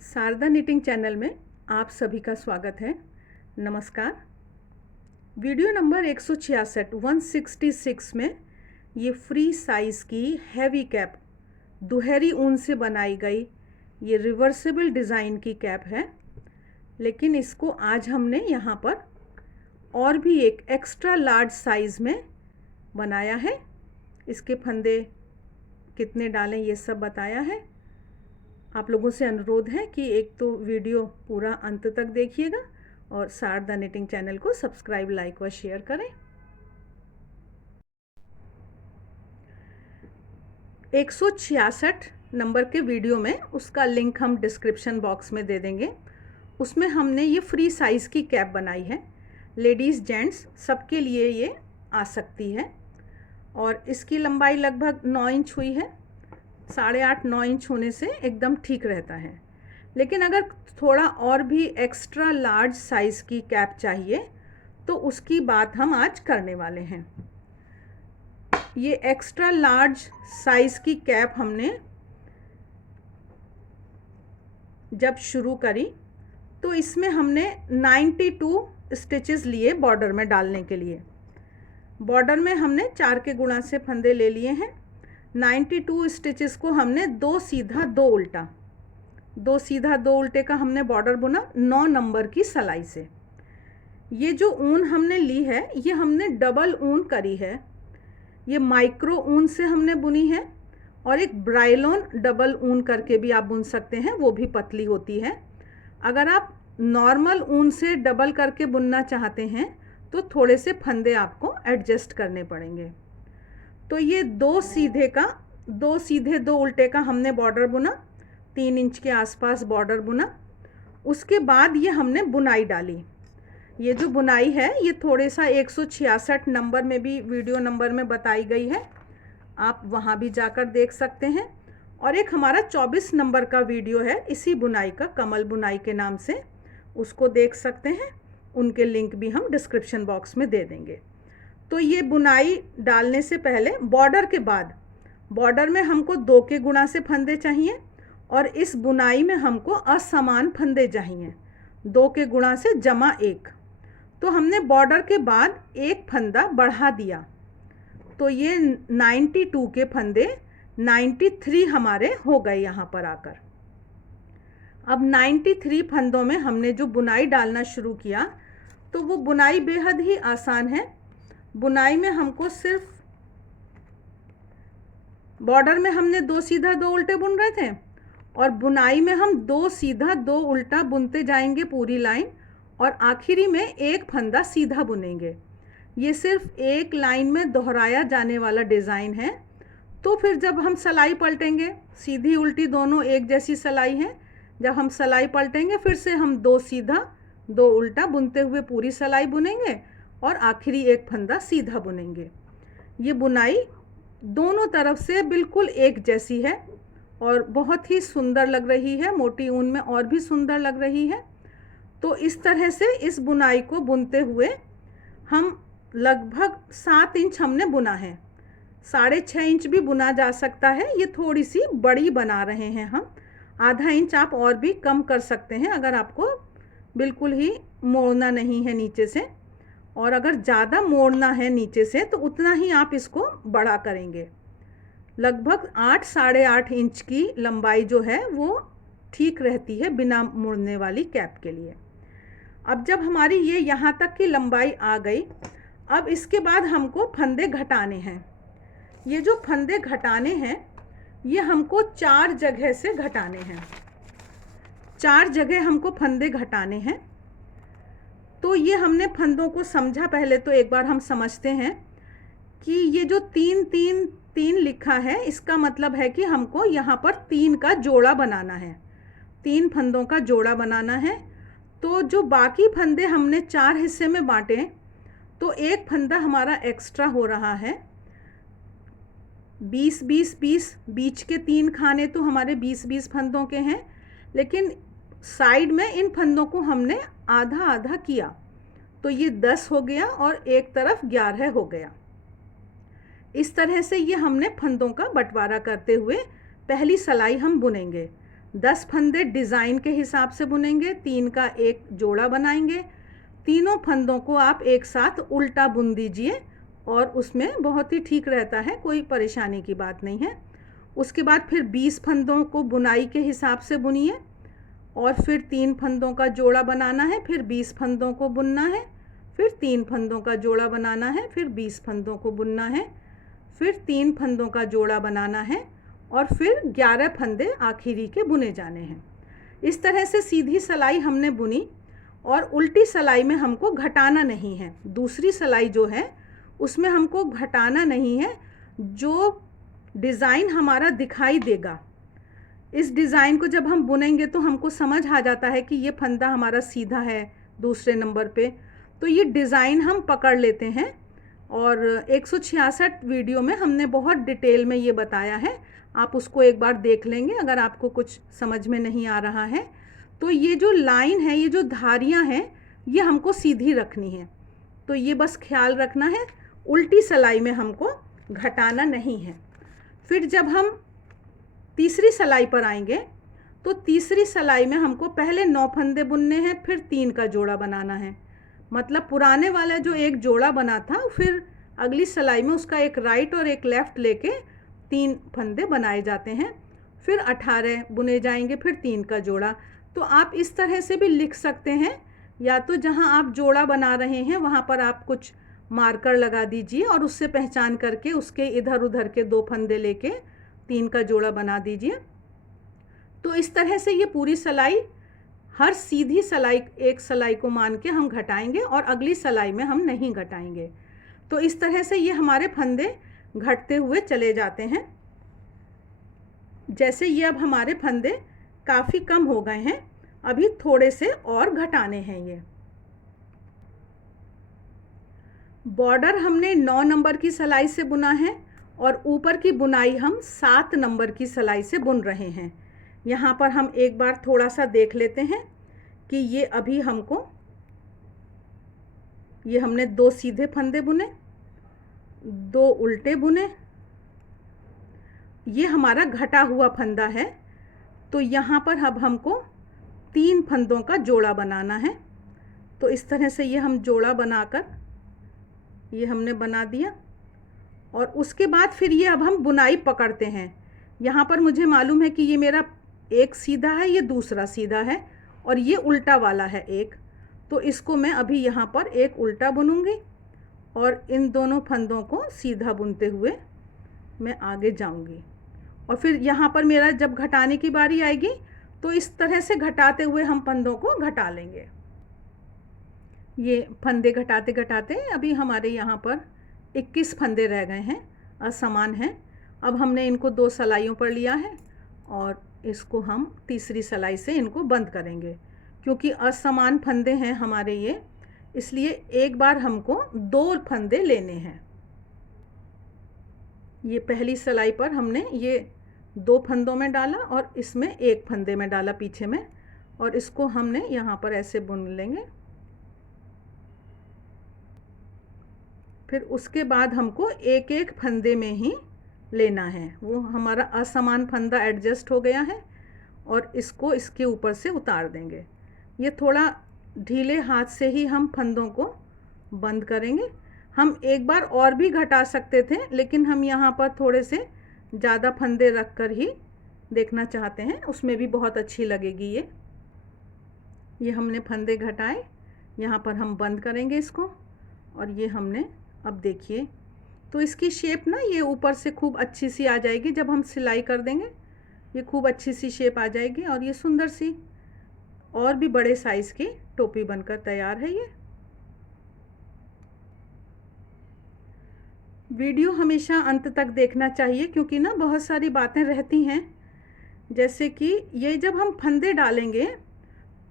Sharda knitting channel में आप सभी का स्वागत है। नमस्कार। वीडियो नंबर 166 में ये फ्री साइज़ की हैवी कैप दुहेरी ऊन से बनाई गई ये रिवर्सिबल डिज़ाइन की कैप है, लेकिन इसको आज हमने यहाँ पर और भी एक एक्स्ट्रा लार्ज साइज़ में बनाया है। इसके फंदे कितने डालें ये सब बताया है। आप लोगों से अनुरोध है कि एक तो वीडियो पूरा अंत तक देखिएगा और शारदा निटिंग चैनल को सब्सक्राइब, लाइक व शेयर करें। 166 नंबर के वीडियो में उसका लिंक हम डिस्क्रिप्शन बॉक्स में दे देंगे। उसमें हमने ये फ्री साइज़ की कैप बनाई है। लेडीज़ जेंट्स सबके लिए ये आ सकती है और इसकी लंबाई लगभग 9 इंच हुई है। 8.5-9 इंच होने से एकदम ठीक रहता है। लेकिन अगर थोड़ा और भी एक्स्ट्रा लार्ज साइज़ की कैप चाहिए तो उसकी बात हम आज करने वाले हैं। ये एक्स्ट्रा लार्ज साइज़ की कैप हमने जब शुरू करी तो इसमें हमने 92 स्टिचेस लिए बॉर्डर में डालने के लिए। बॉर्डर में हमने 4 के गुणा से फंदे ले लिए हैं। 92 स्टिचेस को हमने 2 सीधा 2 उल्टा, 2 सीधा 2 उल्टे का हमने बॉर्डर बुना 9 नंबर की सलाई से। ये जो ऊन हमने ली है ये हमने डबल ऊन करी है। ये माइक्रो ऊन से हमने बुनी है और एक ब्राइलोन डबल ऊन करके भी आप बुन सकते हैं, वो भी पतली होती है। अगर आप नॉर्मल ऊन से डबल करके बुनना चाहते हैं तो थोड़े से फंदे आपको एडजस्ट करने पड़ेंगे। तो ये 2 सीधे 2 उल्टे का हमने बॉर्डर बुना, 3 इंच के आसपास बॉर्डर बुना। उसके बाद ये हमने बुनाई डाली। ये जो बुनाई है ये थोड़े सा 166 नंबर में भी वीडियो नंबर में बताई गई है, आप वहाँ भी जाकर देख सकते हैं। और एक हमारा 24 नंबर का वीडियो है इसी बुनाई का, कमल बुनाई के नाम से, उसको देख सकते हैं। उनके लिंक भी हम डिस्क्रिप्शन बॉक्स में दे देंगे। तो ये बुनाई डालने से पहले बॉर्डर के बाद, बॉर्डर में हमको 2 के गुणा से फंदे चाहिए और इस बुनाई में हमको असमान फंदे चाहिए, 2 के गुणा से जमा 1। तो हमने बॉर्डर के बाद एक फंदा बढ़ा दिया तो ये 92 के फंदे 93 हमारे हो गए यहाँ पर आकर। अब 93 फंदों में हमने जो बुनाई डालना शुरू किया तो वो बुनाई बेहद ही आसान है। बुनाई में हमको सिर्फ बॉर्डर में हमने 2 सीधा 2 उल्टे बुन रहे थे और बुनाई में हम 2 सीधा 2 उल्टा बुनते जाएंगे पूरी लाइन और आखिरी में एक फंदा सीधा बुनेंगे। ये सिर्फ एक लाइन में दोहराया जाने वाला डिज़ाइन है। तो फिर जब हम सलाई पलटेंगे, सीधी उल्टी दोनों एक जैसी सलाई है, जब हम सलाई पलटेंगे फिर से हम 2 सीधा 2 उल्टा बुनते हुए पूरी सलाई बुनेंगे और आखिरी एक फंदा सीधा बुनेंगे। ये बुनाई दोनों तरफ से बिल्कुल एक जैसी है और बहुत ही सुंदर लग रही है, मोटी ऊन में और भी सुंदर लग रही है। तो इस तरह से इस बुनाई को बुनते हुए हम लगभग 7 इंच हमने बुना है। 6.5 इंच भी बुना जा सकता है, ये थोड़ी सी बड़ी बना रहे हैं हम। आधा इंच आप और भी कम कर सकते हैं अगर आपको बिल्कुल ही मोड़ना नहीं है नीचे से, और अगर ज़्यादा मोड़ना है नीचे से तो उतना ही आप इसको बड़ा करेंगे। लगभग 8-8.5 इंच की लंबाई जो है वो ठीक रहती है बिना मुड़ने वाली कैप के लिए। अब जब हमारी ये यहाँ तक की लंबाई आ गई, अब इसके बाद हमको फंदे घटाने हैं। ये जो फंदे घटाने हैं ये हमको 4 जगह से घटाने हैं। 4 जगह हमको फंदे घटाने हैं। तो ये हमने फंदों को समझा, पहले तो एक बार हम समझते हैं कि ये जो 3-3-3 लिखा है इसका मतलब है कि हमको यहाँ पर 3 का जोड़ा बनाना है, 3 फंदों का जोड़ा बनाना है। तो जो बाकी फंदे हमने 4 हिस्से में बांटे तो एक फंदा हमारा एक्स्ट्रा हो रहा है। 20-20-20 बीच के 3 खाने तो हमारे 20-20 फंदों के हैं, लेकिन साइड में इन फंदों को हमने आधा आधा किया तो ये 10 हो गया और एक तरफ 11 हो गया। इस तरह से ये हमने फंदों का बंटवारा करते हुए पहली सलाई हम बुनेंगे। 10 फंदे डिज़ाइन के हिसाब से बुनेंगे, 3 का एक जोड़ा बनाएंगे। तीनों फंदों को आप एक साथ उल्टा बुन दीजिए और उसमें बहुत ही ठीक रहता है, कोई परेशानी की बात नहीं है। उसके बाद फिर 20 फंदों को बुनाई के हिसाब से बुनिए और फिर 3 फंदों का जोड़ा बनाना है, फिर 20 फंदों को बुनना है, फिर 3 फंदों का जोड़ा बनाना है, फिर 20 फंदों को बुनना है, फिर 3 फंदों का जोड़ा बनाना है और फिर 11 फंदे आखिरी के बुने जाने हैं। इस तरह से सीधी सिलाई हमने बुनी और उल्टी सिलाई में हमको घटाना नहीं है। दूसरी सिलाई जो है उसमें हमको घटाना नहीं है। जो डिज़ाइन हमारा दिखाई देगा, इस डिज़ाइन को जब हम बुनेंगे तो हमको समझ आ जाता है कि ये फंदा हमारा सीधा है दूसरे नंबर पे, तो ये डिज़ाइन हम पकड़ लेते हैं। और 166 वीडियो में हमने बहुत डिटेल में ये बताया है, आप उसको एक बार देख लेंगे अगर आपको कुछ समझ में नहीं आ रहा है। तो ये जो लाइन है, ये जो धारियाँ हैं, ये हमको सीधी रखनी है। तो ये बस ख्याल रखना है, उल्टी सिलाई में हमको घटाना नहीं है। फिर जब हम तीसरी सिलाई पर आएंगे तो तीसरी सिलाई में हमको पहले 9 फंदे बुनने हैं, फिर 3 का जोड़ा बनाना है। मतलब पुराने वाला जो एक जोड़ा बना था, फिर अगली सिलाई में उसका एक राइट और एक लेफ़्ट लेके 3 फंदे बनाए जाते हैं, फिर 18 बुने जाएंगे, फिर 3 का जोड़ा। तो आप इस तरह से भी लिख सकते हैं, या तो जहां आप जोड़ा बना रहे हैं वहां पर आप कुछ मार्कर लगा दीजिए और उससे पहचान करके उसके इधर उधर के 2 फंदे लेके 3 का जोड़ा बना दीजिए। तो इस तरह से ये पूरी सिलाई, हर सीधी सिलाई एक सिलाई को मान के हम घटाएंगे और अगली सिलाई में हम नहीं घटाएंगे। तो इस तरह से ये हमारे फंदे घटते हुए चले जाते हैं। जैसे ये अब हमारे फंदे काफ़ी कम हो गए हैं, अभी थोड़े से और घटाने हैं। ये बॉर्डर हमने 9 नंबर की सिलाई से बुना है और ऊपर की बुनाई हम 7 नंबर की सिलाई से बुन रहे हैं। यहाँ पर हम एक बार थोड़ा सा देख लेते हैं कि ये अभी हमको, ये हमने 2 सीधे फंदे बुने, 2 उल्टे बुने, ये हमारा घटा हुआ फंदा है। तो यहाँ पर अब हमको 3 फंदों का जोड़ा बनाना है। तो इस तरह से ये हम जोड़ा बनाकर ये हमने बना दिया और उसके बाद फिर ये अब हम बुनाई पकड़ते हैं। यहाँ पर मुझे मालूम है कि ये मेरा एक सीधा है, ये दूसरा सीधा है और ये उल्टा वाला है एक। तो इसको मैं अभी यहाँ पर एक उल्टा बुनूंगी और इन दोनों फंदों को सीधा बुनते हुए मैं आगे जाऊंगी। और फिर यहाँ पर मेरा जब घटाने की बारी आएगी तो इस तरह से घटाते हुए हम फंदों को घटा लेंगे। ये फंदे घटाते घटाते अभी हमारे यहाँ पर 21 फंदे रह गए हैं, असमान हैं। अब हमने इनको 2 सिलाइयों पर लिया है और इसको हम तीसरी सिलाई से इनको बंद करेंगे। क्योंकि असमान फंदे हैं हमारे ये, इसलिए एक बार हमको 2 फंदे लेने हैं। ये पहली सिलाई पर हमने ये 2 फंदों में डाला और इसमें 1 फंदे में डाला पीछे में, और इसको हमने यहाँ पर ऐसे बुन लेंगे। फिर उसके बाद हमको एक एक फंदे में ही लेना है। वो हमारा असमान फंदा एडजस्ट हो गया है और इसको इसके ऊपर से उतार देंगे। ये थोड़ा ढीले हाथ से ही हम फंदों को बंद करेंगे। हम एक बार और भी घटा सकते थे, लेकिन हम यहाँ पर थोड़े से ज़्यादा फंदे रख कर ही देखना चाहते हैं, उसमें भी बहुत अच्छी लगेगी ये हमने फंदे घटाए, यहाँ पर हम बंद करेंगे इसको। और ये हमने, अब देखिए तो इसकी शेप ना ये ऊपर से खूब अच्छी सी आ जाएगी। जब हम सिलाई कर देंगे ये खूब अच्छी सी शेप आ जाएगी और ये सुंदर सी और भी बड़े साइज़ की टोपी बनकर तैयार है। ये वीडियो हमेशा अंत तक देखना चाहिए, क्योंकि ना बहुत सारी बातें रहती हैं। जैसे कि ये जब हम फंदे डालेंगे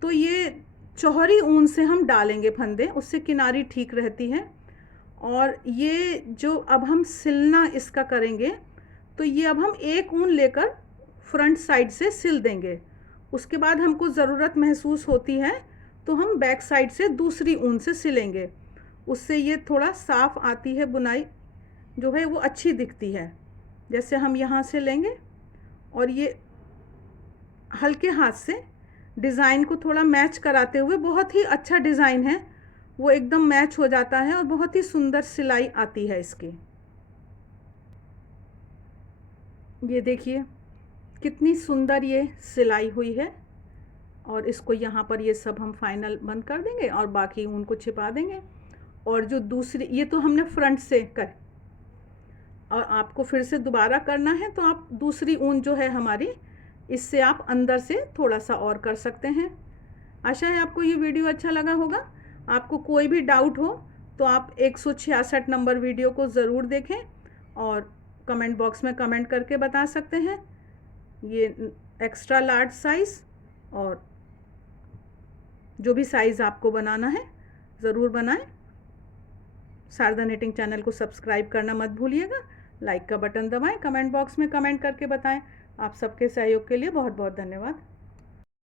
तो ये चौहरी ऊन से हम डालेंगे फंदे, उससे किनारी ठीक रहती है। और ये जो अब हम सिलना इसका करेंगे तो ये अब हम एक ऊन लेकर फ्रंट साइड से सिल देंगे। उसके बाद हमको ज़रूरत महसूस होती है तो हम बैक साइड से दूसरी ऊन से सिलेंगे। उससे ये थोड़ा साफ़ आती है, बुनाई जो है वो अच्छी दिखती है। जैसे हम यहाँ से लेंगे और ये हल्के हाथ से डिज़ाइन को थोड़ा मैच कराते हुए, बहुत ही अच्छा डिज़ाइन है, वो एकदम मैच हो जाता है और बहुत ही सुंदर सिलाई आती है इसकी। ये देखिए कितनी सुंदर ये सिलाई हुई है। और इसको यहाँ पर ये सब हम फाइनल बंद कर देंगे और बाकी ऊन को छिपा देंगे। और जो दूसरी, ये तो हमने फ्रंट से कर, और आपको फिर से दोबारा करना है तो आप दूसरी ऊन जो है हमारी, इससे आप अंदर से थोड़ा सा और कर सकते हैं। आशा है आपको ये वीडियो अच्छा लगा होगा। आपको कोई भी डाउट हो तो आप 166 नंबर वीडियो को ज़रूर देखें और कमेंट बॉक्स में कमेंट करके बता सकते हैं। ये एक्स्ट्रा लार्ज साइज़ और जो भी साइज़ आपको बनाना है ज़रूर बनाएं। शारदा निटिंग चैनल को सब्सक्राइब करना मत भूलिएगा। लाइक का बटन दबाएं, कमेंट बॉक्स में कमेंट करके बताएं। आप सबके सहयोग के लिए बहुत बहुत धन्यवाद।